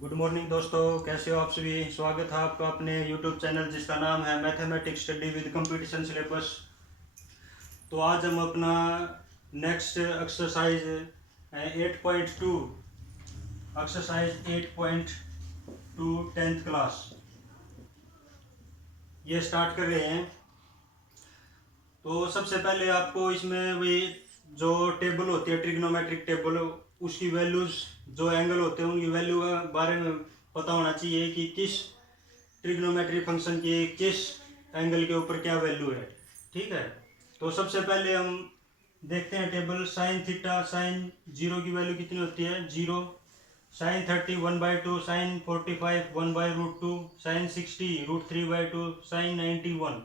Good morning दोस्तों, कैसे हो आप सभी। स्वागत है आपका अपने यूट्यूब चैनल जिसका नाम है mathematics study with competition syllabus. तो आज हम अपना next exercise 8.2 exercise 8.2 10th class ये स्टार्ट कर रहे हैं। तो सबसे पहले आपको इसमें वही जो टेबल होती है ट्रिग्नोमेट्रिक टेबल, उसकी वैल्यूज जो एंगल होते हैं उनकी वैल्यू के बारे में पता होना चाहिए कि किस ट्रिग्नोमेट्रिक फंक्शन की किस एंगल के ऊपर क्या वैल्यू है। ठीक है, तो सबसे पहले हम देखते हैं टेबल। साइन थीटा, साइन 0 की वैल्यू कितनी होती है 0, sine 30 1/2, sine 45 1/√2, sine 60 √3/2, sine 90 1,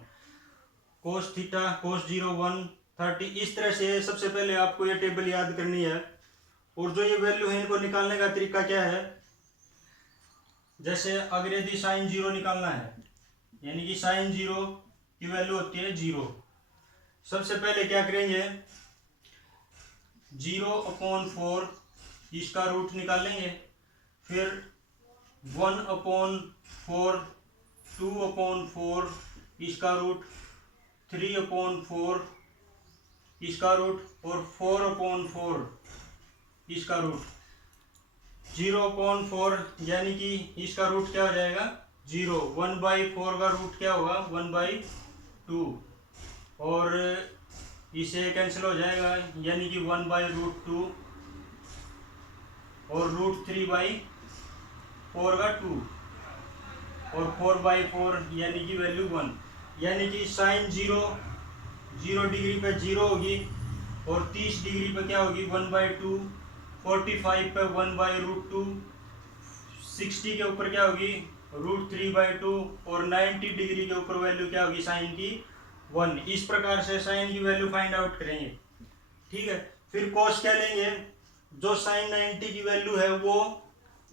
cos theta cos 0 1 30। इस तरह से सबसे पहले आपको ये टेबल याद करनी है। और जो ये वैल्यू है इनको निकालने का तरीका क्या है, जैसे अगर यदि साइन 0 निकालना है यानी कि साइन 0 की वैल्यू होती है 0। सबसे पहले क्या करेंगे, 0/4 इसका रूट निकालेंगे, फिर 1/4 2/4 इसका रूट, 3/4 इसका रूट और 4/4 इसका रूट। 0/4 यानी कि इसका रूट क्या हो जाएगा 0। 1/4 का रूट क्या होगा 1/2 और इसे कैंसिल हो जाएगा यानी कि 1/√2 और √3/4 का 2 और 4/4 यानी कि वैल्यू 1। यानी कि साइन 0 डिग्री पे 0 होगी और 30 डिग्री पे क्या होगी 1/2, 45 पे 1/√2, 60 के ऊपर क्या होगी √3/2 और 90 डिग्री के ऊपर वैल्यू क्या होगी साइन की 1। इस प्रकार से साइन की वैल्यू फाइंड आउट करेंगे। ठीक है, फिर कॉस क्या लेंगे, जो साइन 90 की वैल्यू है वो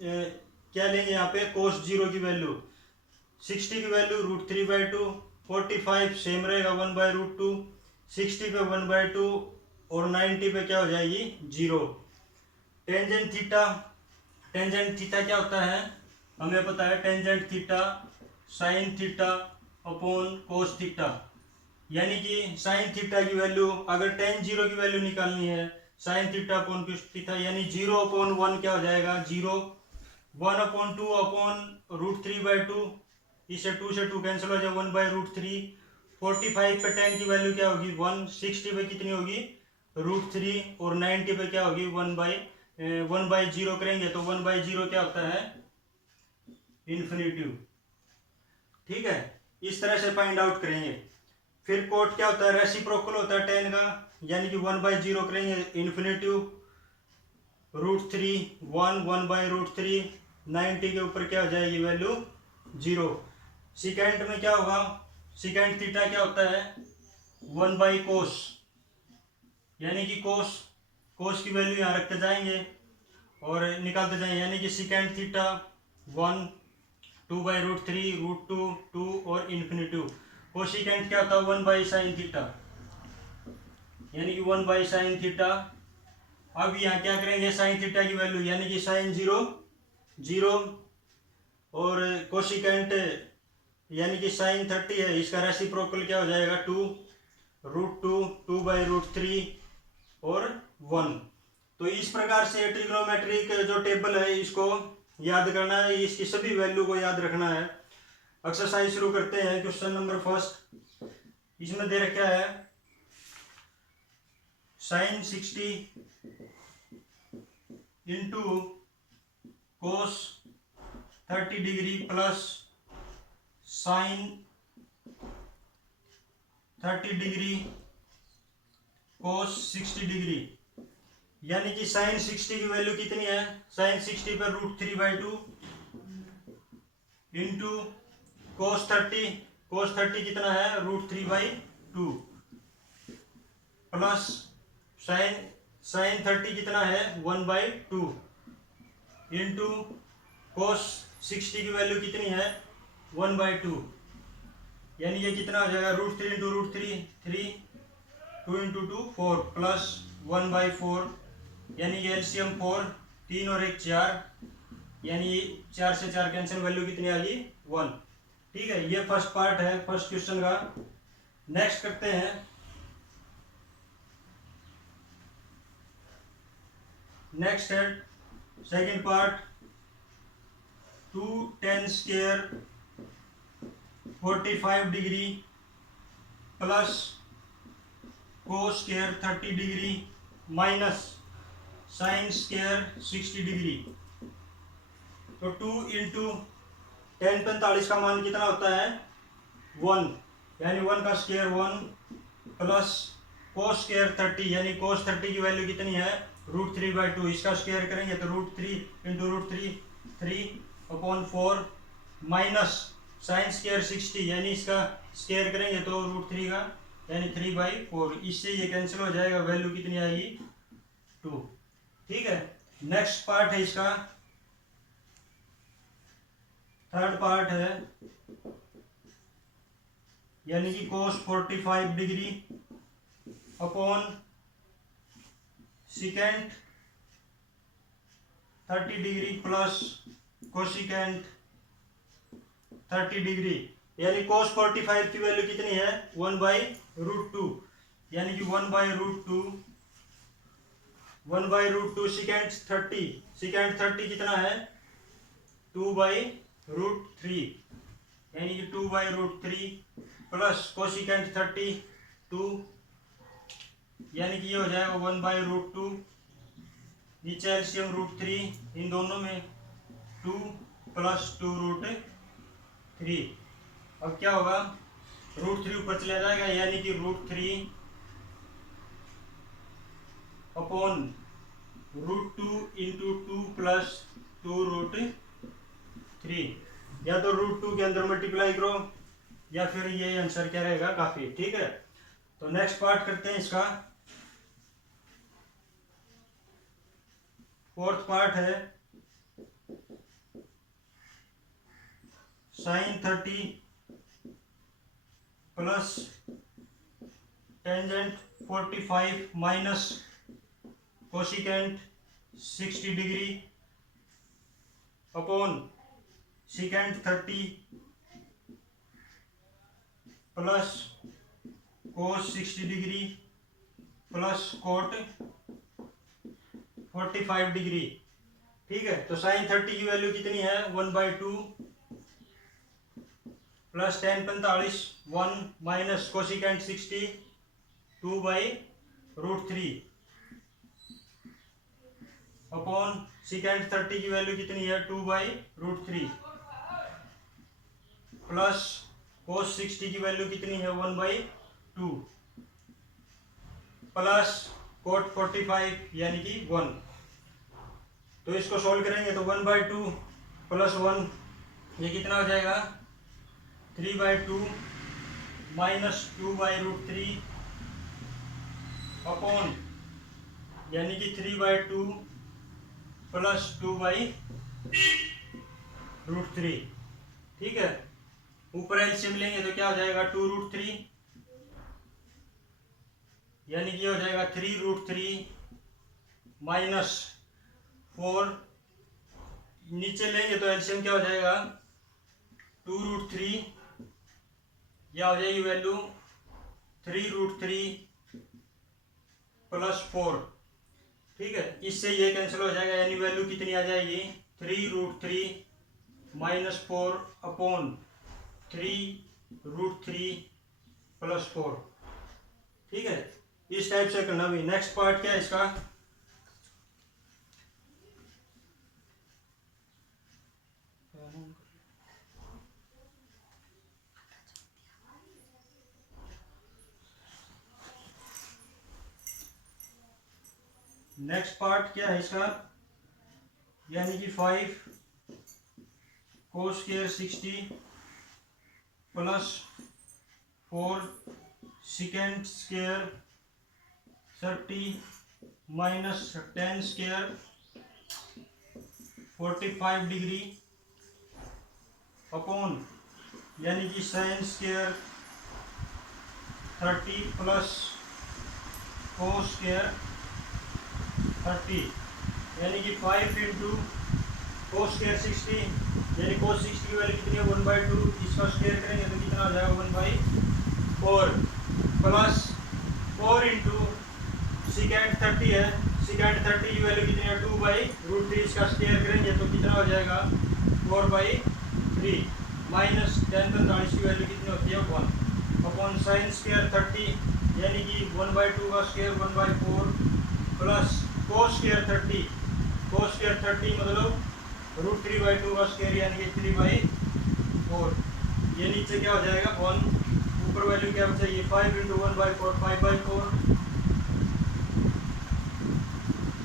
क्या लेंगे यहाँ पे कोस 0 की वैल्यू, 60 की वैल्यू √3/2, 45 सेम रहेगा 1/√2, 60 पे 1/2 और 90 पे क्या हो जाएगी 0। टेंजेंट थीटा, टेंजेंट थीटा क्या होता है हमें पता है, tangent theta sine theta upon cos theta. यानी कि साइन थीटा की वैल्यू अगर टेन 0 की वैल्यू निकालनी है sine theta upon cos theta यानी 0/1 क्या हो जाएगा 0, 1/2 अपॉन √3/2, इसे 2 से 2 कैंसिल हो जाए 1/√3, 45 पे 10 की वैल्यू क्या होगी 1, 60 पे कितनी होगी √3 और 90 पे क्या होगी 1/0 करेंगे तो 1/0 क्या होता है इन्फिनिटिव। ठीक है, इस तरह से फाइंड आउट करेंगे। फिर कोट क्या होता है रेसिप्रोकल होता है 10 का, यानी कि 1/0 करेंगे इन्फिनिटिव, √3 1/√3, 90 के ऊपर क्या हो जाएगी वैल्यू 0। सेकेंड में क्या होगा, सेकेंड थीटा क्या होता है 1/कोस, यानी कि कोस की वैल्यू यहाँ रखते जाएंगे और निकालते जाएंगे, यानी कि सेकेंड थीटा 1, 2/√3 √2 2 और इन्फिनिटिव। कोसिकेंट क्या होता है 1/sin थीटा, यानी कि 1/sin थीटा। अब यहाँ क्या करेंगे साइन थीटा की वैल्यू, यानी कि साइन 0 0 और कोसिकेंट यानी कि साइन 30 है, इसका रेसिप्रोकल क्या हो जाएगा 2 √2 2/√3 और 1। तो इस प्रकार से ट्रिग्नोमेट्रिक जो टेबल है इसको याद करना है, इसकी सभी वैल्यू को याद रखना है। एक्सरसाइज शुरू करते हैं। क्वेश्चन नंबर फर्स्ट, इसमें दे रखा है sine 60 into cos 30 degree plus sine 30 degree cos 60 degree. यानी कि साइन 60 की वैल्यू कितनी है, साइन 60 पर √3/2 इंटू कोस 30 कितना है √3/2 प्लस साइन 30 कितना है 1/2 इंटू कोस 60 की वैल्यू कितनी है 1/2, यानी ये कितना हो जाएगा √3 इंटू √3 3, 2 इंटू 2 4 प्लस 1/4 यानी कि एलसीएम 4, 3 और 1 4 यानी 4 से 4 कैंसिल, वैल्यू कितनी आ गई 1। ठीक है, ये फर्स्ट पार्ट है फर्स्ट क्वेश्चन का। नेक्स्ट करते हैं। नेक्स्ट है second part. 2 tan square 45 degree plus cos square 30 degree minus sin square 60 degree. तो 2 इंटू tan 45 का मान कितना होता है 1, यानी 1 का स्क्वायर 1 प्लस cos स्क्वायर 30, यानी cos 30 की वैल्यू कितनी है √3/2। इसका स्क्वायर करेंगे तो √3 इंटू √3 3/4 माइनस sin स्क्वायर 60, यानी इसका स्क्वायर करेंगे तो √3 का, यानी 3/4। इससे ये कैंसिल हो जाएगा, वैल्यू कितनी आएगी 2। ठीक है, नेक्स्ट पार्ट है इसका, थर्ड पार्ट है, यानी कि cos 45 degree upon second 30 degree plus cosecant 30 degree, यानी cos 45 की वैल्यू कितनी है 1/√2, यानी कि 1/√2 सेकेंड 30 कितना है 2/√3, यानी कि 2/√3 प्लस कोसिकेंट 30 2, यानी कि ये हो जाएगा 1/√2, नीचे एलसीएम √3, इन दोनों में 2 प्लस 2√3। अब क्या होगा √3 ऊपर चला जाएगा, यानी कि √3 अपॉन √2 इंटू 2 प्लस 2√3, या तो √2 के अंदर मल्टीप्लाई करो या फिर ये आंसर क्या रहेगा काफी। ठीक है, तो नेक्स्ट पार्ट करते हैं इसका। फोर्थ पार्ट है sin 30 plus tangent 45 minus cosecant 60 degree upon second 30 plus cos 60 degree plus cot 45 degree. ठीक है, तो sin 30 की वैल्यू कितनी है 1/2 plus tan 45 1 minus cosecant 60 2/√3 upon second 30 की वैल्यू कितनी है 2/√3 प्लस cos 60 की वैल्यू कितनी है 1/2 प्लस cot 45 यानी कि 1। तो इसको सॉल्व करेंगे तो 1/2 प्लस 1 ये कितना हो जाएगा 3/2 माइनस 2/√3 अपॉन यानी कि 3/2 प्लस 2/√3। ठीक है, ऊपर एलसीएम लेंगे तो क्या हो जाएगा 2√3, यानी कि हो जाएगा 3√3 माइनस 4, नीचे लेंगे तो एलसीएम क्या हो जाएगा 2√3, या हो जाएगी वैल्यू 3√3 प्लस 4। ठीक है, इससे ये कैंसिल हो जाएगा, यानी वैल्यू कितनी आ जाएगी 3√3 माइनस 4 अपॉन 3√3 प्लस 4। ठीक है, इस टाइप से करना भी। नेक्स्ट पार्ट क्या है इसका, नेक्स्ट पार्ट क्या है इसका, यानी कि 5 cos square 60 plus 4 second square 30 minus tan square 45 degree upon यानी कि sin square 30 plus cos square 30, यानी कि 5 इंटू कोस स्क्वायर 60 यानी कोस 60 की वैल्यू कितनी है 1/2, इसका स्क्वायर करेंगे तो कितना हो जाएगा 1/4 प्लस 4 इंटू सेकेंड 30 है, सेकेंड 30 की वैल्यू कितनी है 2/√3, इसका स्क्वायर करेंगे तो कितना हो जाएगा 4/3 माइनस tan 45 की वैल्यू कितनी होती है 1 अपॉन साइन स्क्वायर 30 यानी कि 1/2 का square 1/4 plus cos square 30, cos square 30 मतलब √3/2 का स्क्वायर यानी कि 3/4, ये नीचे क्या हो जाएगा 1, ऊपर वैल्यू क्या चाहिए 5 इंटू 1/4 5/4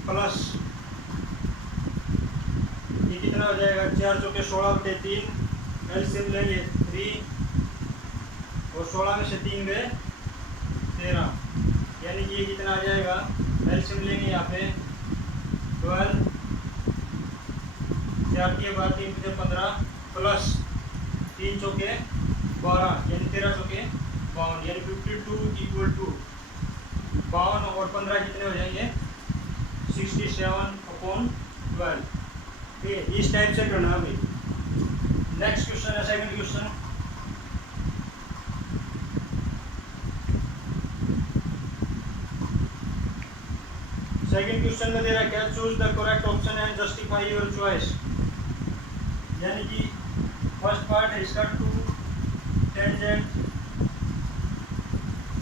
प्लस ये कितना हो जाएगा 4 चौके 16/3, एलसीएम लेंगे 3 और 16 में से 3 गए 13, यानी कि ये कितना आ जाएगा एलसीएम लेंगे यहाँ पे 12, 4 के बाद 3 से 15 प्लस 3 चौके 12 यानी 13 चौके 52 यानी 52 इक्वल टू 52 और 15 कितने हो जाएंगे 67/12। ठीक है, इस टाइप से करना है भाई। नेक्स्ट क्वेश्चन है सेकंड क्वेश्चन। सेकंड क्वेश्चन में दे रहा है क्या choose the correct option and justify your choice, यानी कि फर्स्ट पार्ट है इसका 2 tangent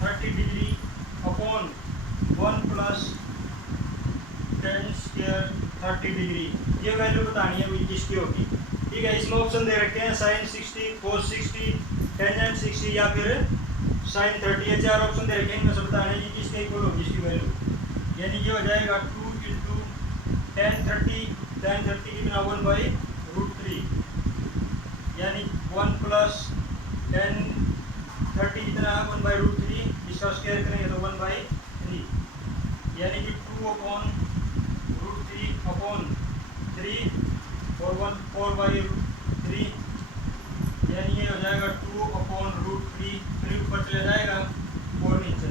30 degree upon 1 plus tan square 30 degree, ये वैल्यू बतानी है भाई किसकी होगी। ठीक है, इसमें ऑप्शन दे रखे हैं साइन 60, कोस 60, टेंजेंट 60 या फिर साइन 30, ये 4 ऑप्शन दे रखे हैं, इनमें से बताना है कि किसके इक्वल होगी इसकी वैल्यू, यानी ये हो जाएगा 2 इंटू tan 30 कितना 1/√3 यानी 1 प्लस tan 30 कितना है 1/√3, इसका स्क्वायर करेंगे तो 1/3 यानी कि 2/√3 और 1 4/√3 यानी ये हो जाएगा 2/√3, 3 ऊपर चले जाएगा 4 नीचे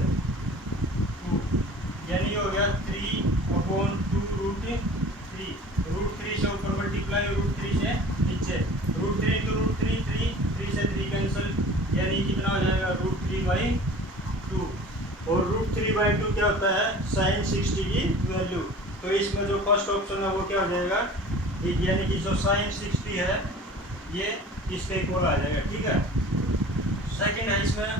2, यानी ये हो गया 3/2√3, √3 से ऊपर मल्टीप्लाई √3 से नीचे, √3 इंटू √3 3 से 3 कैंसिल यानी कितना हो जाएगा √3/2 और √3/2 क्या होता है साइन 60 की वैल्यू। तो इसमें जो फर्स्ट ऑप्शन है वो क्या हो जाएगा, यानी कि जो साइन 60 है ये इसके इक्वल आ जाएगा। ठीक है, सेकंड है इसमें,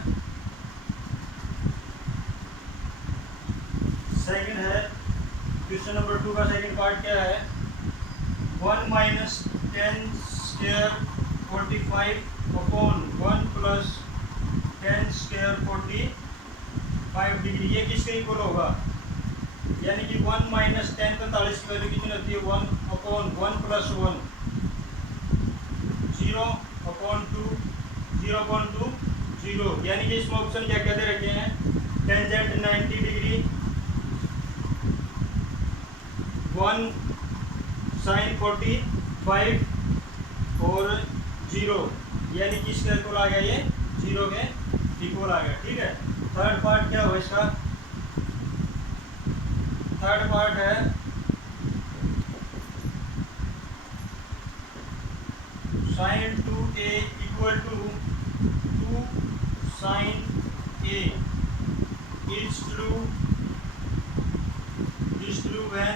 सेकंड है क्वेश्चन नंबर 2 का सेकंड पार्ट क्या है 1 minus tan square 45 upon 1 plus tan square 45 degree, ये किसके इक्वल होगा, यानी कि 1 माइनस tan 45 की वैल्यू कितनी होती है 1 अपॉन 1 प्लस 1 0/2 0/2 0, यानी कि इसमें ऑप्शन क्या क्या दे रखे हैं टेंजेंट 90 डिग्री 1 साइन 45 और 0, यानी कि इसका इक्वल आ गया ये 0 के इक्वल आ गया। ठीक है, थर्ड पार्ट क्या हुआ इसका, थर्ड पार्ट है sine 2a equal to 2 sine a is true when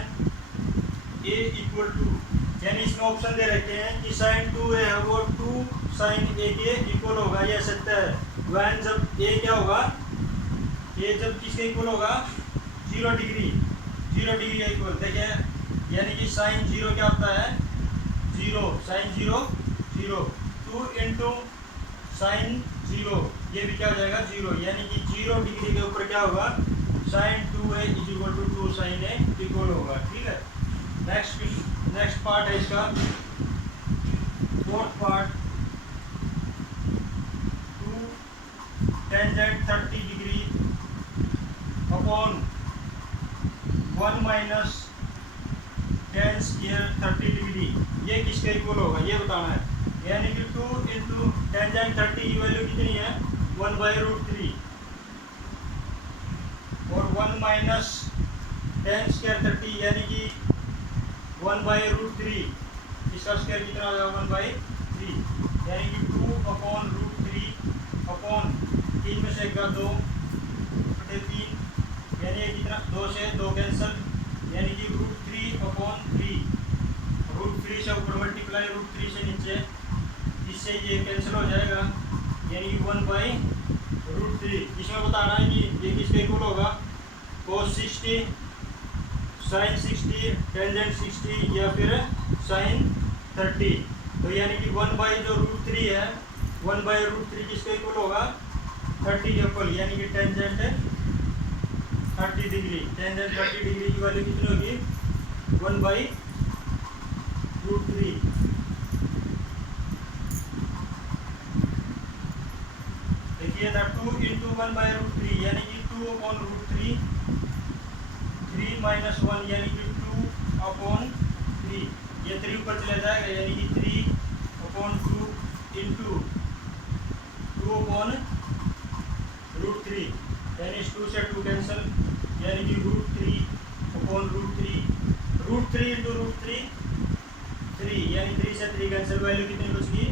a equal to, यानी इसमें ऑप्शन दे रखे हैं कि साइन 2a है वो 2 साइन a के इक्वल होगा, यह सत्य है व्हेन जब a क्या होगा, a जब किसके इक्वल होगा 0 डिग्री के इक्वल। देखिए यानी कि साइन 0 क्या होता है 0, साइन 0 0, 2 इंटू साइन 0 ये भी क्या हो जाएगा 0, यानी कि 0 डिग्री के ऊपर क्या होगा sine 2a is equal to 2 sine a equal होगा। ठीक है, नेक्स्ट पार्ट है इसका fourth part 2 tangent 30 degree upon 1 minus tan square 30 degree, ये किसके इक्वल होगा ये बताना है, यानी कि 2 इंटू टेंजेंट 30 की वैल्यू कितनी है 1/√3 और 1 माइनस tan स्क्वायर 30 यानी कि 1/√3, इसका स्क्वायर कितना हो जाएगा 1/3, यानी कि 2/√3 अपॉन 3 में से 2/3, यानी ये कितना 2 से 2 कैंसल, यानी कि √3/3, √3 से ऊपर मल्टीप्लाई √3 से नीचे, इससे ये कैंसिल हो जाएगा, यानी कि 1/√3। इसमें बताना है कि ये किसके इक्वल होगा, cos 60, sin 60, टेंजेंट 60 या फिर sin 30। तो यानी कि 1/√3 है, 1/√3 किसके इक्वल होगा 30 के इक्वल, यानी कि टेंजेंट 30 डिग्री, टेंजेंट 30 डिग्री की वैल्यू कितनी होगी 1/√3। देखिए था 2 × 1/√3 यानी कि 2/√3, 3 - 1 यानी कि 2/3, ये 3 ऊपर चला जाएगा, यानी कि 3/2 इंटू 2/√3, यानी इस 2 से 2 कैंसल, यानी कि √3/√3, √3 × √3 3, यानी 3 से 3 कैंसल, वैल्यू कितनी बचगी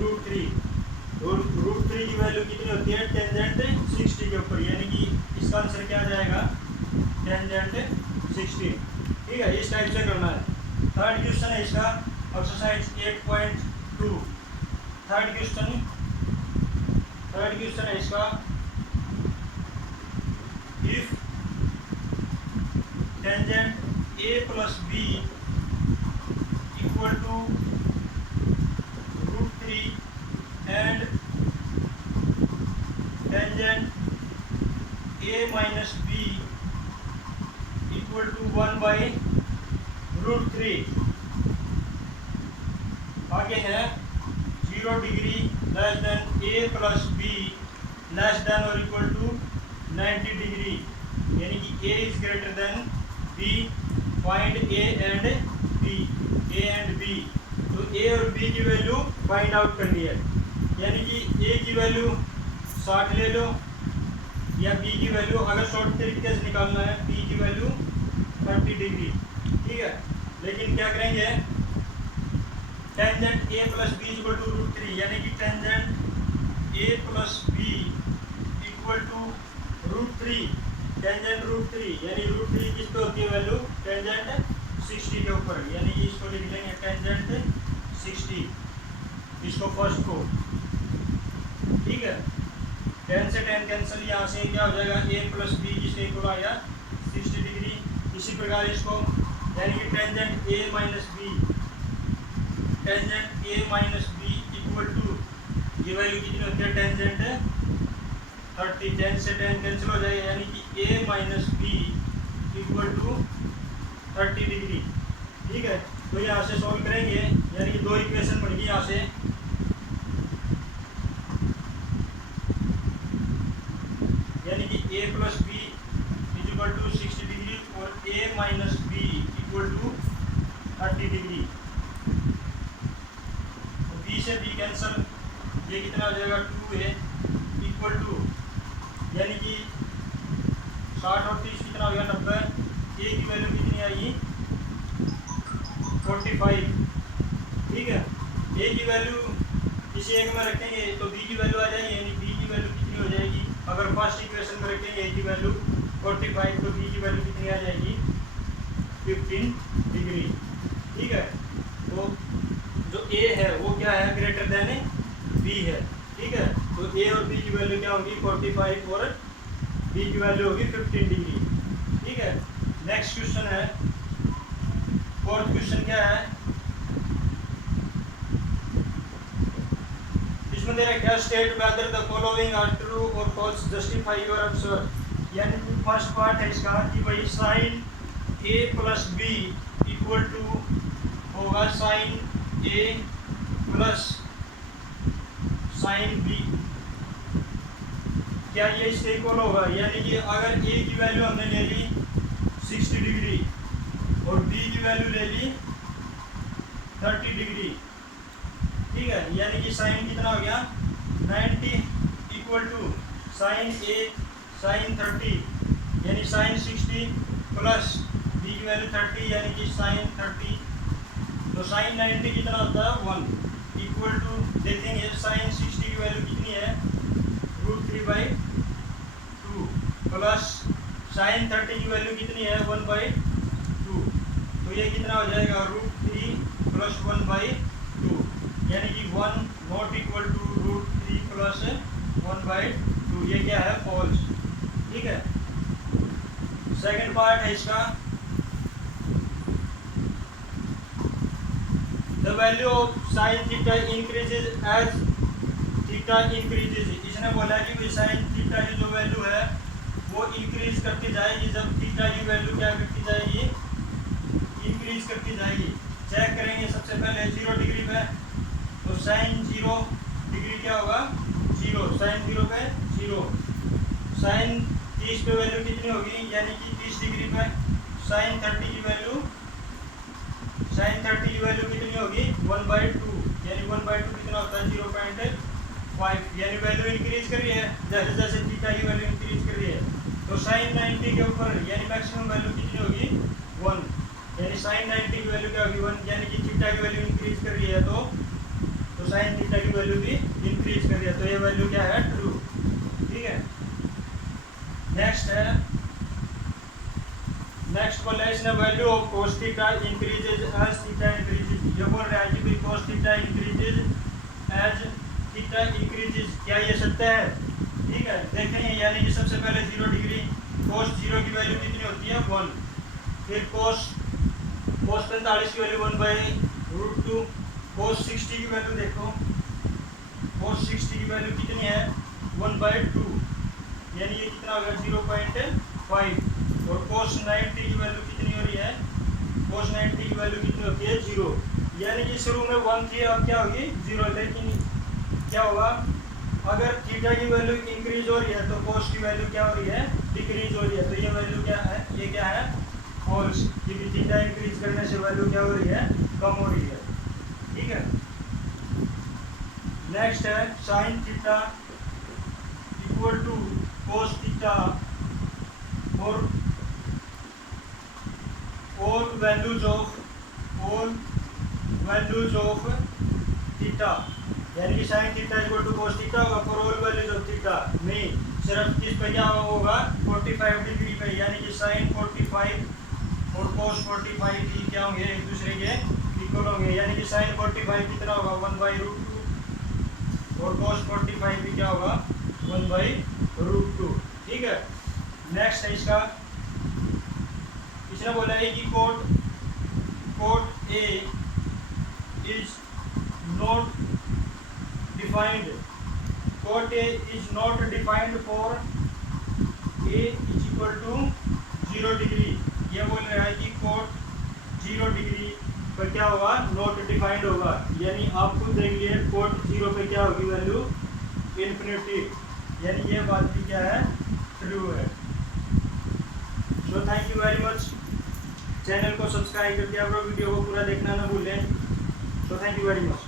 √3। और √3 की वैल्यू कितनी होती है टेंजेंट 60 के ऊपर, यानी कि इसका आंसर क्या आ जाएगा टेंजेंट 60। ठीक है, इस टाइप से करना है। थर्ड क्वेश्चन है इसका एक्सरसाइज 8.2। थर्ड क्वेश्चन है इसका, if tangent a + b equal to √3 and tangent a - b equal to 1/√3। आगे है 0 degree less than a + b less than और इक्वल टू 90 डिग्री, यानी कि a is greater than b, find a and b। तो a और b की value find out करनी है, यानी कि a की वैल्यू 60 ले लो, या b की वैल्यू अगर शॉर्ट तरीके से निकालना है b की वैल्यू 30 डिग्री। ठीक है, लेकिन क्या करेंगे tangent a + b equal to √3, यानी कि tangent a + b equal to √3, tangent √3, यानी √3 किस पे होती है वैल्यू टेंजेंट 60 के ऊपर, यानी कि इसको लिख लेंगे टेंजेंट 60, इसको फर्स्ट को। ठीक है, 10 से 10 कैंसिल, यहाँ से क्या हो जाएगा a + b जिसके इक्वल आया 60 डिग्री। इसी प्रकार इसको, यानी कि tangent a - b equal to, ये वैल्यू कितनी होती है टेंजेंट 30, 10 से 10 कैंसिल हो जाएगा, यानी कि a - b equal to 30 degree. ठीक है, तो यहाँ से सॉल्व करेंगे, यानी कि 2 इक्वेशन बन गई यहाँ से, यानी कि a + b equal to 60 degree और a - b equal to 30 degree. b से b कैंसल, ये कितना हो जाएगा 2a इक्वल टू, यानी कि 60 और 30 कितना हो गया 90, a की वैल्यू कितनी आएगी 45। ठीक है, a की वैल्यू किसी एक में रखेंगे तो b की वैल्यू आ जाएगी, यानी b की वैल्यू कितनी हो जाएगी, अगर फर्स्ट इक्वेशन में रखेंगे a की वैल्यू 45 तो b की वैल्यू कितनी आ जाएगी 15 डिग्री। ठीक है, तो जो a है वो क्या है ग्रेटर देन b है। ठीक है, तो a और b की वैल्यू क्या होगी 45 और b की वैल्यू होगी 15 डिग्री। ठीक है, नेक्स्ट क्वेश्चन है, फोर्थ क्वेश्चन क्या है, इसमें दे रखा है state whether the following are true और फॉल्स, जस्टिफाई योर आंसर। यानी कि फर्स्ट पार्ट है इसका कि भाई sine a + b equal to होगा साइन a + साइन b, क्या ये इसके इक्वल होगा, यानी कि अगर a की वैल्यू हमने ले ली 60 डिग्री और b की वैल्यू ले ली 30 डिग्री। ठीक है, यानी कि साइन कितना हो गया 90 equal to sine a sine 30, यानी साइन 60 प्लस b की वैल्यू 30, यानी कि साइन 30, तो तो साइन 90 कितना होता है 1 इक्वल टू देखेंगे साइन 60 की वैल्यू कितनी है √3/2 प्लस साइन 30 की वैल्यू कितनी है 1/2 तो ये कितना हो जाएगा √3 प्लस 1/2 यानी कि 1 नॉट इक्वल टू √3 प्लस 1/2 ये क्या है फॉल्स। ठीक है सेकंड पार्ट है इसका the value of sine theta increases as theta increases. इसने बोला कि भाई साइन थीटा की जो वैल्यू है वो इंक्रीज करती जाएगी जब थीटा की वैल्यू क्या करती जाएगी इंक्रीज करती जाएगी। चेक करेंगे सबसे पहले 0 डिग्री पे तो साइन 0 डिग्री क्या होगा 0 साइन 0 पे 0 साइन 30 पे वैल्यू कितनी होगी यानी कि 30 डिग्री पे साइन 30 की वैल्यू कितनी होगी 1/2 यानी 1/2 कितना होता है 0.5 यानी वैल्यू इंक्रीज कर रही है जैसे जैसे थीटा की वैल्यू इंक्रीज कर रही है। तो साइन 90 के ऊपर यानी मैक्सिमम वैल्यू कितनी होगी 1 यानी साइन 90 की वैल्यू क्या होगी 1 यानी कि थीटा की वैल्यू इंक्रीज कर रही है तो साइन थीटा की वैल्यू भी इंक्रीज कर रही है तो ये वैल्यू क्या है ट्रू। ठीक है नेक्स्ट बोला है इसने value of cos theta increases as theta increases. ये बोल रहा है कि cos theta increases as theta increases क्या ये सत्य है। ठीक है देखेंगे यानी कि सबसे पहले 0 डिग्री cos 0 की वैल्यू कितनी होती है 1 फिर cos 45 की वैल्यू 1/√2 cos 60 की वैल्यू देखो cos 60 की वैल्यू कितनी है 1/2 यानी ये कितना होगा 0.5 और cos 90 की वैल्यू कितनी हो रही है cos 90 की वैल्यू कितनी होती है 0 यानी कि शुरू में 1 थी अब क्या होगी 0 लेकिन क्या होगा अगर थीटा की वैल्यू इंक्रीज हो रही है तो cos की वैल्यू क्या हो रही है डिक्रीज हो रही है तो ये वैल्यू क्या है ये क्या है फॉल्स क्योंकि थीटा इंक्रीज करने से वैल्यू क्या हो रही है कम हो रही है। ठीक है नेक्स्ट है sine theta equal to cos theta और all values of थीटा यानी कि sine theta equal to cos theta होगा for all values of theta में सिर्फ किस पे क्या होगा 45 डिग्री पे यानी कि साइन 45 और cos 45 भी क्या होंगे एक दूसरे के इक्वल होंगे यानी कि साइन 45 कितना होगा 1/√2 और cos 45 भी क्या होगा 1/√2। ठीक है नेक्स्ट है इसका इसने बोला है कि cot A is not defined cot A is not defined for A is equal to 0 degree. ये बोल रहा है कि कोड 0 डिग्री पर क्या होगा नॉट डिफाइंड होगा यानी आप खुद देख लिए कोड 0 पे क्या होगी वैल्यू इन्फिनिटी यानी ये बात भी क्या है ट्रू है। So thank you very much channel को सब्सक्राइब करके आप लोग वीडियो को पूरा देखना ना भूलें। So thank you very much.